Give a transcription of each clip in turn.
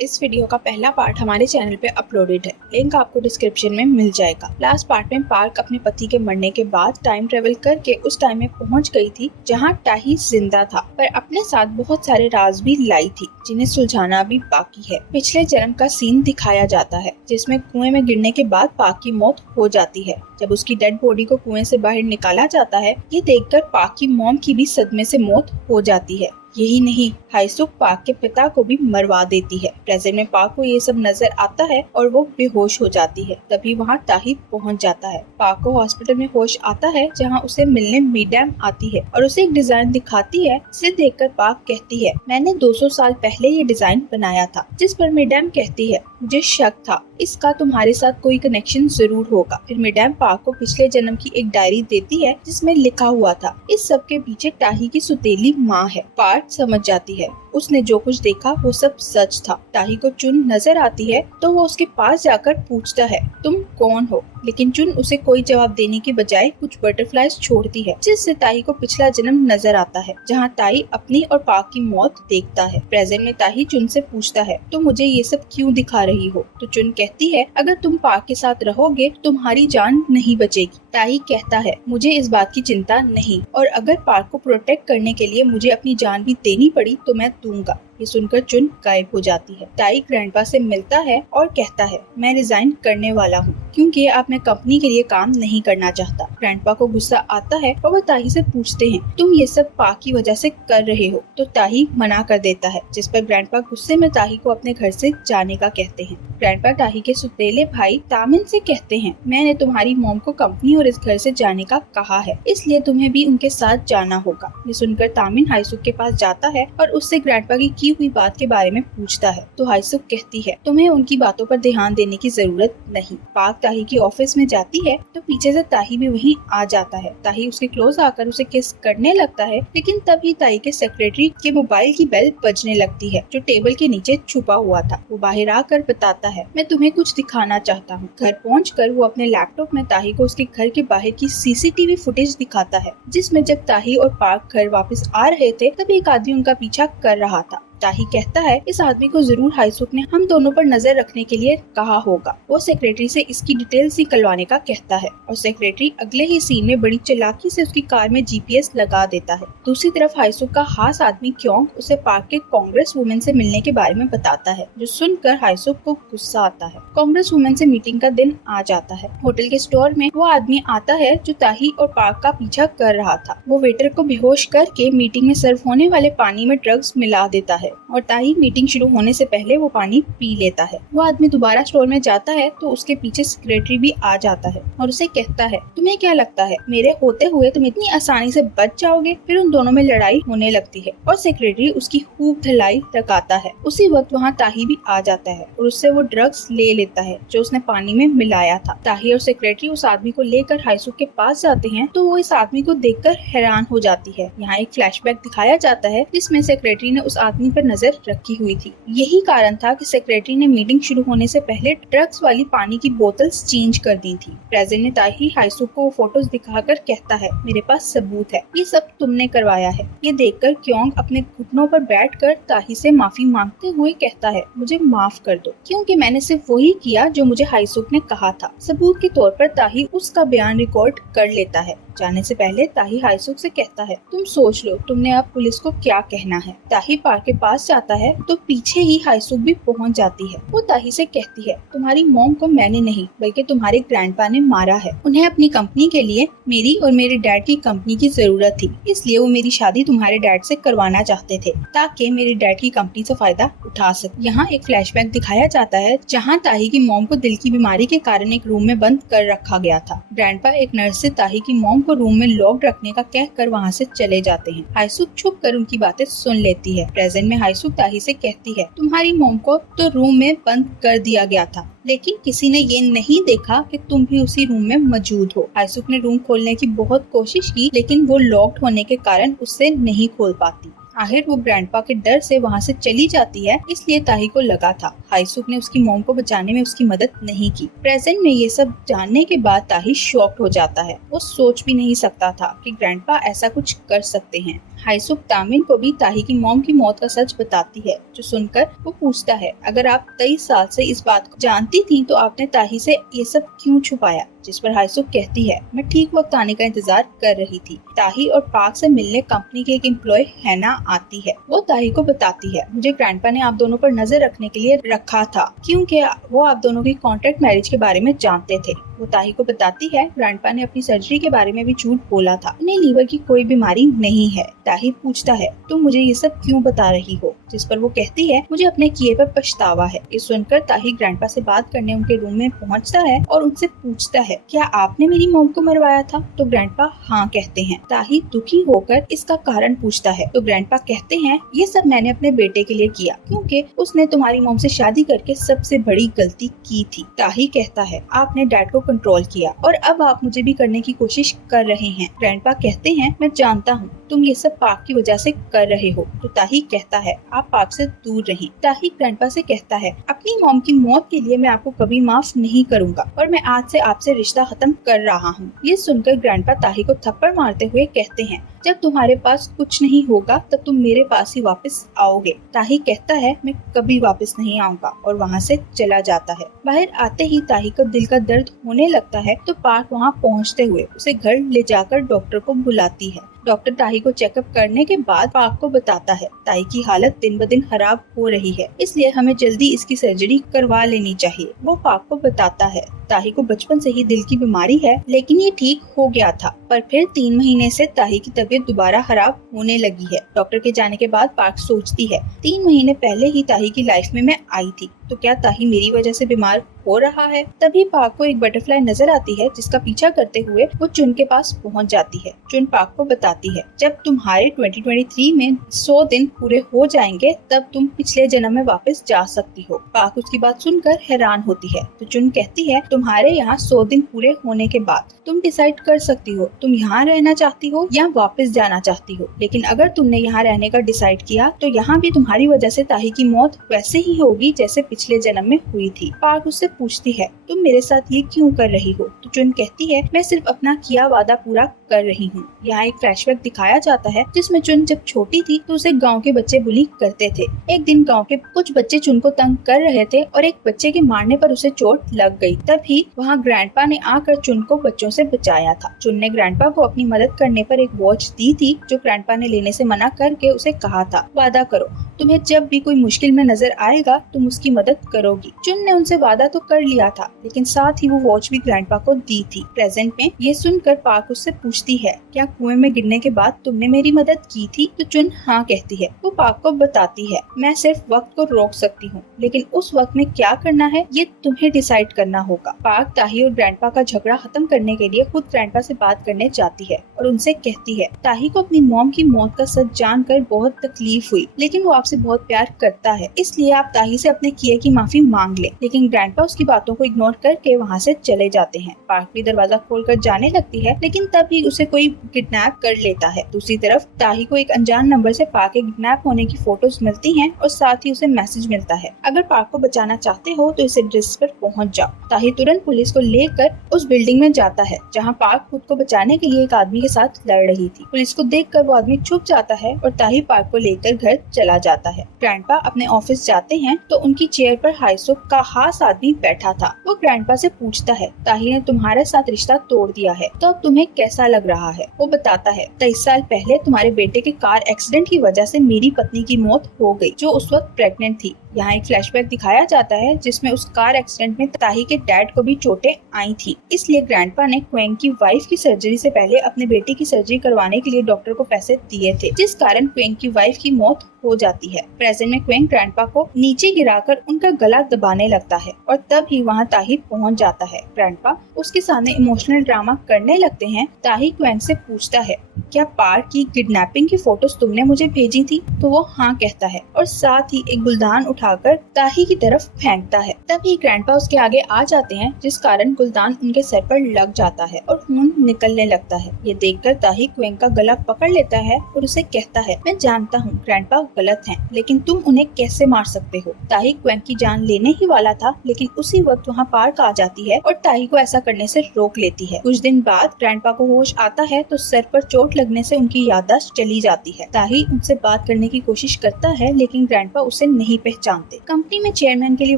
इस वीडियो का पहला पार्ट हमारे चैनल पे अपलोडेड है, लिंक आपको डिस्क्रिप्शन में मिल जाएगा। लास्ट पार्ट में पार्क अपने पति के मरने के बाद टाइम ट्रेवल करके उस टाइम में पहुंच गई थी जहां ताही जिंदा था, पर अपने साथ बहुत सारे राज भी लाई थी जिन्हें सुलझाना भी बाकी है। पिछले जन्म का सीन दिखाया जाता है जिसमें कुएं में गिरने के बाद पार्क की मौत हो जाती है। जब उसकी डेड बॉडी को कुएं से बाहर निकाला जाता है, ये देखकर पार्क की मॉम की भी सदमे से मौत हो जाती है। यही नहीं, हाईसुक पार्क के पिता को भी मरवा देती है। प्रेजेंट में पार्क को ये सब नजर आता है और वो बेहोश हो जाती है। तभी वहाँ ताही पहुँच जाता है। पार्क को हॉस्पिटल में होश आता है जहाँ उसे मिलने मीडम आती है और उसे एक डिजाइन दिखाती है। इसे देखकर पार्क कहती है, मैंने 200 साल पहले ये डिजाइन बनाया था। जिस पर मैडम कहती है, मुझे शक था इसका तुम्हारे साथ कोई कनेक्शन जरूर होगा। फिर मैडम पार्क को पिछले जन्म की एक डायरी देती है जिसमें लिखा हुआ था, इस सब के पीछे ताही की सुतेली माँ है। पार्क समझ जाती है उसने जो कुछ देखा वो सब सच था। ताही को चुन नजर आती है तो वो उसके पास जाकर पूछता है, तुम कौन हो? लेकिन चुन उसे कोई जवाब देने के बजाय कुछ बटरफ्लाइज छोड़ती है, जिससे ताही को पिछला जन्म नजर आता है जहाँ ताही अपनी और पार्क की मौत देखता है। प्रेजेंट में ताही चुन से पूछता है, तुम मुझे ये सब क्यों दिखा रही हो? तो चुन कहती है, अगर तुम पार्क के साथ रहोगे तुम्हारी जान नहीं बचेगी। ताही कहता है, मुझे इस बात की चिंता नहीं, और अगर पार्क को प्रोटेक्ट करने के लिए मुझे अपनी जान भी देनी पड़ी तो मैं दूंगा। ये सुनकर चुन गायब हो जाती है। ताई ग्रैंडपा से मिलता है और कहता है, मैं रिजाइन करने वाला हूँ क्योंकि अब मैं कंपनी के लिए काम नहीं करना चाहता। ग्रैंडपा को गुस्सा आता है और वो ताही से पूछते हैं, तुम ये सब पार्क की वजह से कर रहे हो? तो ताही मना कर देता है, जिस पर ग्रैंडपा गुस्से में ताही को अपने घर से जाने का कहते हैं। ग्रैंडपा ताही के सुतेले भाई तामिन से कहते हैं, मैंने तुम्हारी मॉम को कंपनी और इस घर से जाने का कहा है, इसलिए तुम्हें भी उनके साथ जाना होगा। ये सुनकर तामिन हाईसुक के पास जाता है और उससे ग्रैंडपा की हुई बात के बारे में पूछता है। तो हाईसुक कहती है, तुम्हें उनकी बातों पर ध्यान देने की जरूरत नहीं। पार्क ताही की ऑफिस में जाती है तो पीछे से ताही भी वहीं आ जाता है। ताही उसके क्लोज आकर उसे किस करने लगता है, लेकिन तभी ताही के सेक्रेटरी के मोबाइल की बेल बजने लगती है जो टेबल के नीचे छुपा हुआ था। वो बाहर आकर बताता है, मैं तुम्हें कुछ दिखाना चाहता हूँ। घर पहुंचकर वो अपने लैपटॉप में ताही को उसके घर के बाहर की सीसीटीवी फुटेज दिखाता है, जिसमें जब ताही और पार्क घर वापस आ रहे थे तब एक आदमी उनका पीछा कर रहा था। ताही कहता है, इस आदमी को जरूर हाईसुक ने हम दोनों पर नजर रखने के लिए कहा होगा। वो सेक्रेटरी से इसकी डिटेल्स निकलवाने का कहता है और सेक्रेटरी अगले ही सीन में बड़ी चालाकी से उसकी कार में जीपीएस लगा देता है। दूसरी तरफ हाईसुक का खास आदमी क्योंग उसे पार्क के कांग्रेस वुमेन से मिलने के बारे में बताता है, जो सुनकर हाईसुक को गुस्सा आता है। कांग्रेस वुमेन से मीटिंग का दिन आ जाता है। होटल के स्टोर में वो आदमी आता है जो ताही और पार्क का पीछा कर रहा था। वो वेटर को बेहोश करके मीटिंग में सर्व होने वाले पानी में ड्रग्स मिला देता है और ताही मीटिंग शुरू होने से पहले वो पानी पी लेता है। वो आदमी दोबारा स्टोर में जाता है तो उसके पीछे सेक्रेटरी भी आ जाता है और उसे कहता है, तुम्हें क्या लगता है मेरे होते हुए तुम इतनी आसानी से बच जाओगे? फिर उन दोनों में लड़ाई होने लगती है और सेक्रेटरी उसकी खूब धलाई लगाता है। उसी वक्त वहाँ ताही भी आ जाता है और उससे वो ड्रग्स ले लेता है जो उसने पानी में मिलाया था। ताही और सेक्रेटरी उस आदमी को लेकर हाईसुक के पास जाते हैं तो वो इस आदमी को देखकर हैरान हो जाती है। यहाँ एक फ्लैशबैक दिखाया जाता है जिसमें सेक्रेटरी ने उस आदमी पर नजर रखी हुई थी। यही कारण था कि सेक्रेटरी ने मीटिंग शुरू होने से पहले ड्रग्स वाली पानी की बोतल्स चेंज कर दी थी। प्रेजेंट में ताही हाईसुक को फोटोज दिखाकर कहता है, मेरे पास सबूत है, ये सब तुमने करवाया है। ये देखकर क्योंग अपने घुटनों पर बैठकर ताही से माफी मांगते हुए कहता है, मुझे माफ कर दो क्योंकि मैंने सिर्फ वही किया जो मुझे हाईसुक ने कहा था। सबूत के तौर पर ताही उसका बयान रिकॉर्ड कर लेता है। जाने से पहले ताही हाईसुक से कहता है, तुम सोच लो तुमने अब पुलिस को क्या कहना है। ताही पार्क के पास जाता है तो पीछे ही हाईसुक भी पहुंच जाती है। वो ताही से कहती है, तुम्हारी मॉम को मैंने नहीं बल्कि तुम्हारे ग्रैंडपा ने मारा है। उन्हें अपनी कंपनी के लिए मेरी और मेरे डैड की कंपनी की जरूरत थी, इसलिए वो मेरी शादी तुम्हारे डैड से करवाना चाहते थे ताकि मेरे डैड की कंपनी से फायदा उठा सके। यहाँ एक फ्लैशबैक दिखाया जाता है जहाँ ताही की मॉम को दिल की बीमारी के कारण एक रूम में बंद कर रखा गया था। ग्रैंडपा एक नर्स से ताही की मॉम को रूम में लॉक्ड रखने का कहकर वहाँ से चले जाते हैं। हाईसुक छुप कर उनकी बातें सुन लेती है। प्रेजेंट में हाईसुक ताही से कहती है, तुम्हारी मॉम को तो रूम में बंद कर दिया गया था, लेकिन किसी ने ये नहीं देखा कि तुम भी उसी रूम में मौजूद हो। हाईसुक ने रूम खोलने की बहुत कोशिश की, लेकिन वो लॉक्ड होने के कारण उससे नहीं खोल पाती। आखिर वो ग्रैंडपा के डर से वहाँ से चली जाती है, इसलिए ताही को लगा था हाईसुक ने उसकी मॉम को बचाने में उसकी मदद नहीं की। प्रेजेंट में ये सब जानने के बाद ताही शॉक्ड हो जाता है। वो सोच भी नहीं सकता था कि ग्रैंडपा ऐसा कुछ कर सकते हैं। हाईसुक तामिन को भी ताही की मॉम की मौत का सच बताती है, जो सुनकर वो पूछता है, अगर आप 23 साल से इस बात को जानती थी तो आपने ताही से ये सब क्यों छुपाया? जिस पर हाईसुक कहती है, मैं ठीक वक्त आने का इंतजार कर रही थी। ताही और पार्क से मिलने कंपनी की एक एम्प्लॉय हैना आती है। वो ताही को बताती है, मुझे ग्रैंडपा ने आप दोनों पर नजर रखने के लिए रखा था, क्योंकि वो आप दोनों की कॉन्ट्रैक्ट मैरिज के बारे में जानते थे। वो ताही को बताती है, ग्रैंडपा ने अपनी सर्जरी के बारे में भी झूठ बोला था, उन्हें लीवर की कोई बीमारी नहीं है। ताही पूछता है, तुम मुझे ये सब क्यों बता रही हो? जिस पर वो कहती है, मुझे अपने किए पर पछतावा है। ये सुनकर ताही ग्रैंडपा से बात करने उनके रूम में पहुंचता है और उनसे पूछता है, क्या आपने मेरी मॉम को मरवाया था? तो ग्रैंडपा हाँ कहते हैं। ताही दुखी होकर इसका कारण पूछता है तो ग्रैंडपा कहते हैं, ये सब मैंने अपने बेटे के लिए किया, क्योंकि उसने तुम्हारी मॉम से शादी करके सबसे बड़ी गलती की थी। ताही कहता है, आपने डैड को कंट्रोल किया और अब आप मुझे भी करने की कोशिश कर रहे हैं। ग्रैंडपा कहते हैं, मैं जानता हूँ तुम ये सब पार्क की वजह से कर रहे हो। तो ताही कहता है, आप पार्क से दूर रहें। ताही ग्रैंडपा से कहता है, अपनी मॉम की मौत के लिए मैं आपको कभी माफ नहीं करूंगा और मैं आज से आपसे रिश्ता खत्म कर रहा हूँ। ये सुनकर ग्रैंडपा ताही को थप्पड़ मारते हुए कहते हैं, जब तुम्हारे पास कुछ नहीं होगा तब तुम मेरे पास ही वापस आओगे। ताही कहता है, मैं कभी वापस नहीं आऊंगा और वहाँ से चला जाता है। बाहर आते ही ताही को दिल का दर्द होने लगता है तो पार्क वहाँ पहुँचते हुए उसे घर ले जाकर डॉक्टर को बुलाती है। डॉक्टर ताही को चेकअप करने के बाद पार्क को बताता है, ताही की हालत दिन ब दिन खराब हो रही है, इसलिए हमें जल्दी इसकी सर्जरी करवा लेनी चाहिए। वो पार्क को बताता है, ताही को बचपन से ही दिल की बीमारी है, लेकिन ये ठीक हो गया था, पर फिर 3 महीने से ताही की तबीयत दोबारा खराब होने लगी है। डॉक्टर के जाने के बाद पार्क सोचती है, 3 महीने पहले ही ताही की लाइफ में मैं आई थी, तो क्या ताही मेरी वजह से बीमार हो रहा है? तभी पार्क को एक बटरफ्लाई नजर आती है, जिसका पीछा करते हुए वो चुन के पास पहुंच जाती है। चुन पार्क को बताती है, जब तुम्हारे 2023 में 100 दिन पूरे हो जाएंगे तब तुम पिछले जन्म में वापस जा सकती हो। पार्क उसकी बात सुनकर हैरान होती है तो चुन कहती है, तुम्हारे यहाँ 100 दिन पूरे होने के बाद तुम डिसाइड कर सकती हो तुम यहाँ रहना चाहती हो या वापस जाना चाहती हो, लेकिन अगर तुमने यहाँ रहने का डिसाइड किया तो यहाँ भी तुम्हारी वजह से ताही की मौत वैसे ही होगी जैसे पिछले जन्म में हुई थी। पार्क उससे पूछती है, तुम मेरे साथ ये क्यों कर रही हो? तो चुन कहती है, मैं सिर्फ अपना किया वादा पूरा कर रही हूँ। यहाँ एक फ्लैशबैक दिखाया जाता है जिसमें चुन जब छोटी थी तो उसे गांव के बच्चे बुली करते थे। एक दिन गांव के कुछ बच्चे चुन को तंग कर रहे थे और एक बच्चे के मारने पर उसे चोट लग गई। तभी वहाँ ग्रैंडपा ने आकर चुन को बच्चों से बचाया था। चुन ने ग्रैंडपा को अपनी मदद करने पर एक वॉच दी थी जो ग्रैंडपा ने लेने से मना करके उसे कहा था, वादा करो तुम्हें जब भी कोई मुश्किल में नजर आएगा तुम उसकी मदद करोगी। चुन ने उनसे वादा तो कर लिया था, लेकिन साथ ही वो वॉच भी ग्रैंडपा को दी थी। प्रेजेंट में ये सुनकर पार्क उससे पूछती है, क्या कुएं में गिरने के बाद तुमने मेरी मदद की थी? तो चुन हाँ कहती है। वो पार्क को बताती है, मैं सिर्फ वक्त को रोक सकती हूँ, लेकिन उस वक्त में क्या करना है ये तुम्हें डिसाइड करना होगा। पार्क ताही और ग्रैंडपा का झगड़ा खत्म करने के लिए खुद ग्रैंडपा से बात करने जाती है और उनसे कहती है, ताही को अपनी मॉम की मौत का सच जानकर बहुत तकलीफ हुई, लेकिन वो आपसे बहुत प्यार करता है, इसलिए आप ताही से अपने किए की माफी मांग ले। लेकिन ग्रैंडपा उसकी बातों को इग्नोर करके वहाँ से चले जाते हैं। पार्क भी दरवाजा खोलकर जाने लगती है, लेकिन तभी उसे कोई किडनैप कर लेता है। दूसरी तरफ ताही को एक अनजान नंबर से पार्क के किडनैप होने की फोटोज मिलती हैं और साथ ही उसे मैसेज मिलता है, अगर पार्क को बचाना चाहते हो तो इस एड्रेस पर पहुंच जाओ। ताही तुरंत पुलिस को लेकर उस बिल्डिंग में जाता है जहां पार्क खुद को बचाने के लिए एक आदमी के साथ लड़ रही थी। पुलिस को देखकर वो आदमी छुप जाता है और ताही पार्क को लेकर घर चला जाता है। ग्रैंडपा अपने ऑफिस जाते हैं तो उनकी चेयर पर हाईसुक का खास आदमी बैठा था। वो ग्रैंडपा से पूछता है, ताही ने तुम्हारे साथ रिश्ता तोड़ दिया है तो अब तुम्हें कैसा लग रहा है? वो बताता है, 23 साल पहले तुम्हारे बेटे के कार एक्सीडेंट की वजह से मेरी पत्नी की मौत हो गई जो उस वक्त प्रेग्नेंट थी। यहाँ एक फ्लैशबैक दिखाया जाता है जिसमें उस कार एक्सीडेंट में ताही के डैड को भी चोटें आई थी, इसलिए ग्रैंडपा ने क्वेंग की वाइफ की सर्जरी से पहले अपने बेटे की सर्जरी करवाने के लिए डॉक्टर को पैसे दिए थे, जिस कारण क्वेंग की वाइफ की मौत हो जाती है। प्रेजेंट में क्वेंग ग्रैंडपा को नीचे गिराकर उनका गला दबाने लगता है और तब ही वहाँ ताही पहुँच जाता है। ग्रैंडपा उसके सामने इमोशनल ड्रामा करने लगते हैं। ताही क्वेंग से पूछता है, क्या पार्क की किडनैपिंग की फोटोज तुमने मुझे भेजी थी? तो वो हाँ कहता है और साथ ही एक गुलदान उठा उठाकर ताही की तरफ फेंकता है। तभी ग्रैंडपा उसके आगे आ जाते हैं, जिस कारण गुलदान उनके सर पर लग जाता है और खून निकलने लगता है। ये देखकर ताही क्वेंग का गला पकड़ लेता है और उसे कहता है, मैं जानता हूँ ग्रैंडपा गलत हैं, लेकिन तुम उन्हें कैसे मार सकते हो। ताही क्वेंग की जान लेने ही वाला था, लेकिन उसी वक्त वहाँ पार्क आ जाती है और ताही को ऐसा करने से रोक लेती है। कुछ दिन बाद ग्रैंडपा को होश आता है तो सर पर चोट लगने से उनकी याददाश्त चली जाती है। ताही उनसे बात करने की कोशिश करता है, लेकिन ग्रैंडपा उसे नहीं पहचानते। कंपनी में चेयरमैन के लिए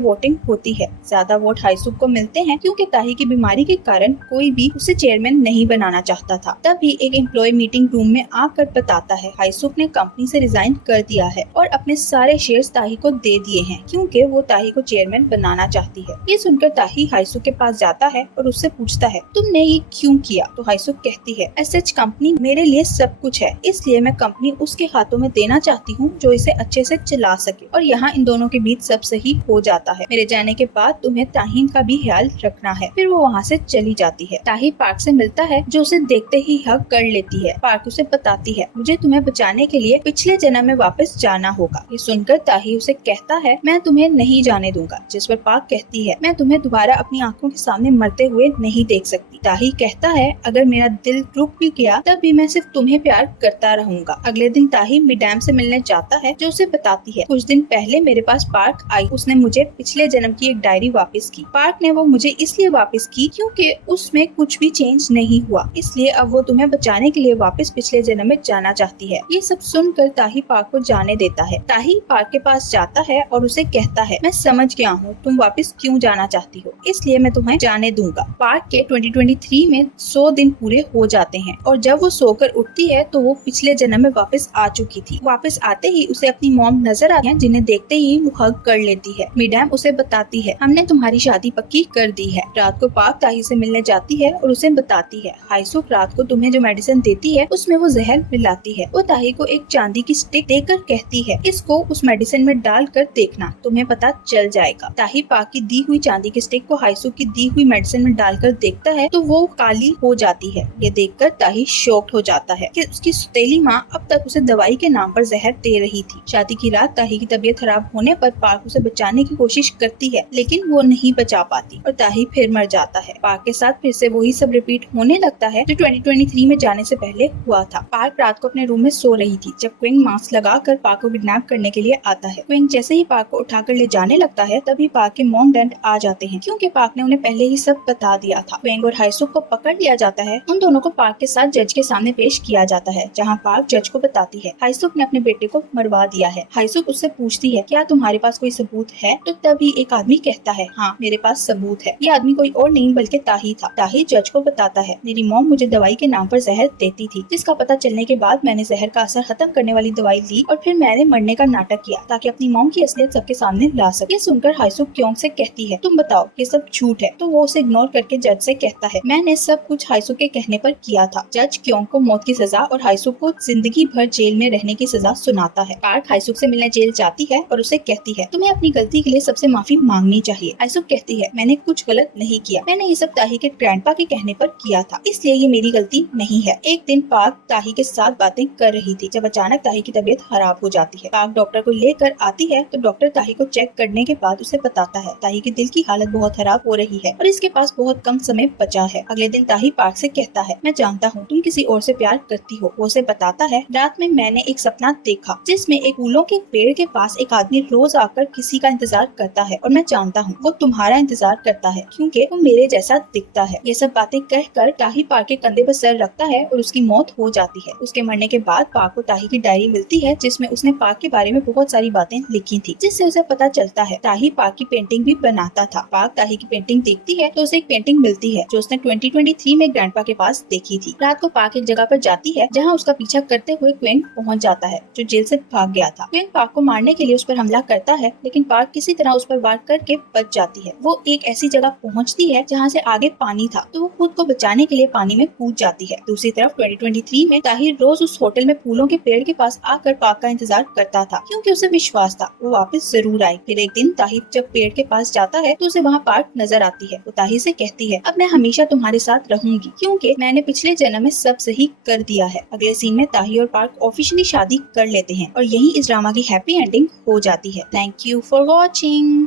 वोटिंग होती है। ज्यादा वोट हाईसुक को मिलते हैं, क्योंकि ताही की बीमारी के कारण कोई भी उसे चेयरमैन नहीं बनाना चाहता था। तभी एक एम्प्लॉय मीटिंग रूम में आकर बताता है हाईसुक ने कंपनी से रिजाइन कर दिया है और अपने सारे शेयर्स ताही को दे दिए हैं, क्योंकि वो ताही को चेयरमैन बनाना चाहती है। ये सुनकर ताही हाईसुक के पास जाता है और उससे पूछता है, तुमने ये क्यों किया? तो हाईसुक कहती है, एसएच कंपनी मेरे लिए सब कुछ है, इसलिए मैं कंपनी उसके हाथों में देना चाहती हूँ जो इसे अच्छे से चला सके। और यहाँ इन दोनों के बीच सब सही हो जाता है। मेरे जाने के बाद तुम्हें ताहिन का भी ख्याल रखना है। फिर वो वहाँ से चली जाती है। ताही पार्क से मिलता है, जो उसे देखते ही हक कर लेती है। पार्क उसे बताती है, मुझे तुम्हें बचाने के लिए पिछले जन्म में वापस जाना होगा। ये सुनकर ताही उसे कहता है, मैं तुम्हें नहीं जाने दूंगा। जिस पर पार्क कहती है, मैं तुम्हें दोबारा अपनी आंखों के सामने मरते हुए नहीं देख सकती। ताही कहता है, अगर मेरा दिल रुक भी गया तब भी मैं सिर्फ तुम्हें प्यार करता रहूंगा। अगले दिन ताही मिडैम से मिलने जाता है, जो उसे बताती है, कुछ दिन पहले मेरे पास पार्क आई, उसने मुझे पिछले जन्म की एक डायरी वापस की। पार्क ने वो मुझे इसलिए वापस की क्योंकि उसमें कुछ भी चेंज नहीं हुआ, इसलिए अब वो तुम्हें बचाने के लिए वापस पिछले जन्म में जाना चाहती है। ये सब सुनकर ताही पार्क को जाने देता है। ताही पार्क के पास जाता है और उसे कहता है, मैं समझ गया हूँ तुम वापस क्यों जाना चाहती हो, इसलिए मैं तुम्हें जाने दूंगा। पार्क के 2023 में 100 दिन पूरे हो जाते हैं और जब वो सोकर उठती है तो वो पिछले जन्म में वापस आ चुकी थी। वापस आते ही उसे अपनी मॉम नजर आती है, जिन्हें देखते ही वो हग कर लेती है। मिडैम उसे बताती है, हमने तुम्हारी शादी पक्की कर दी है। रात को पार्क ताही से मिलने जाती है और उसे बताती है, हाईसुक रात को तुम्हें जो मेडिसिन देती है उसमें वो जहर मिलाती है। वो ताही को एक चांदी की स्टिक देकर कहती है, इसको उस मेडिसिन में डाल कर देखना, तुम्हें पता चल जाएगा। ताही पार्क की दी हुई चांदी की स्टिक को हाईसुक की दी हुई मेडिसिन में डालकर देखता है तो वो काली हो जाती है। ये देखकर ताही शॉक्ड हो जाता है कि उसकी सौतेली माँ अब तक उसे दवाई के नाम पर जहर दे रही थी। शादी की रात ताही की तबीयत खराब होने पर पार्क उसे बचाने की कोशिश करती है, लेकिन वो नहीं बचा पाती और ताही फिर मर जाता है। पार्क के साथ फिर से वही सब रिपीट होने लगता है जो 2023 में जाने से पहले हुआ था। पार्क रात को अपने रूम में सो रही थी जब क्विंग मास्क लगाकर पार्क को किडनैप करने के लिए आता है। क्विंग जैसे ही पार्क को उठाकर ले जाने लगता है तभी पार्क के मॉम डैड आ जाते हैं, क्योंकि पार्क ने उन्हें पहले ही सब बता दिया था। क्विंग और हाईसुक को पकड़ लिया जाता है। उन दोनों को पार्क के साथ जज के सामने पेश किया जाता है, जहाँ पार्क जज को बताती है, हाईसुक ने अपने बेटे को मरवा दिया है। हाईसुक उससे पूछती है, क्या तुम्हारे पास कोई सबूत है? तो तभी एक आदमी कहता है, हाँ मेरे पास सबूत है। ये आदमी कोई और नहीं बल्कि ताही था। ताही जज को बताता है, मेरी मॉम मुझे दवाई के नाम पर जहर देती थी, जिसका पता चलने के बाद मैंने जहर का असर खत्म करने वाली दवाई ली और फिर मैंने मरने का नाटक किया ताकि अपनी मॉम की असलियत सबके सामने ला सके। ये सुनकर हाईसुक क्योंग से कहती है, तुम बताओ ये सब झूठ है। तो वो उसे इग्नोर करके जज से कहता है, मैंने सब कुछ हाईसुक के कहने पर किया था। जज क्योंग को मौत की सजा और हाईसुक को जिंदगी भर जेल में रहने की सजा सुनाता है। पार्क हाईसुक से मिलने जेल जाती है और उसे कहती है, तुम्हें अपनी गलती के लिए सबसे माफी मांगनी चाहिए। हाईसुक कहती है, मैंने कुछ गलत नहीं किया, मैंने ये सब ताही के ग्रैंडपा के कहने पर किया था, इसलिए ये मेरी गलती नहीं है। एक दिन पार्क ताही के साथ बातें कर रही थी जब अचानक ताही की तबीयत खराब हो जाती है। पार्क डॉक्टर को लेकर आती है तो डॉक्टर ताही को चेक करने के बाद उसे बताता है, ताही के दिल की हालत बहुत खराब हो रही है और इसके पास बहुत कम समय बचा है। अगले दिन ताही पार्क से कहता है, मैं जानता हूँ तुम किसी और से प्यार करती हो। वो उसे बताता है, रात में मैंने एक सपना देखा जिसमें एक फूलों के पेड़ के पास एक आदमी रोज आकर किसी का इंतजार करता है और मैं जानता हूँ वो तुम्हारा इंतजार करता है क्योंकि वो मेरे जैसा दिखता है। ये सब बातें कहकर ताही पार्क के कंधे पर सर रखता है और उसकी मौत हो जाती है। उसके मरने के बाद पार्क को ताही की डायरी मिलती है जिसमें उसने पार्क के बारे में बहुत सारी बातें लिखी थी, जिससे उसे पता चलता है ताही पार्क की पेंटिंग भी बनाता था। पार्क ताही की पेंटिंग देखती है तो उसे एक पेंटिंग मिलती है जो उसने 2023 में ग्रैंडपा के पास देखी थी। रात को पार्क एक जगह पर जाती है जहाँ उसका पीछा करते हुए क्विंग पहुँच जाता है जो जेल से भाग गया था। क्विंग पार्क को मारने के लिए उस पर हमला करता है, लेकिन पार्क किसी तरह उस पर वार करके बच जाती है। वो एक ऐसी जगह पहुँचती है जहाँ से आगे पानी था तो वो खुद को बचाने के लिए पानी में कूद जाती है। दूसरी तरफ 2023 में ताही रोज उस होटल में फूलों के पेड़ के पास आकर पार्क का इंतजार करता था क्योंकि उसे विश्वास था वो वापस जरूर आए। फिर एक दिन ताही जब पेड़ के पास जाता है तो उसे वहाँ पार्क नजर आती है। वो ताही से कहती है, अब मैं हमेशा तुम्हारे साथ रहूंगी क्योंकि मैंने पिछले जन्म में सब सही कर दिया है। अगले सीन में ताही और पार्क ऑफिशियली शादी कर लेते हैं और यही इस ड्रामा की हैप्पी एंडिंग हो जाती है। है। Thank you for watching.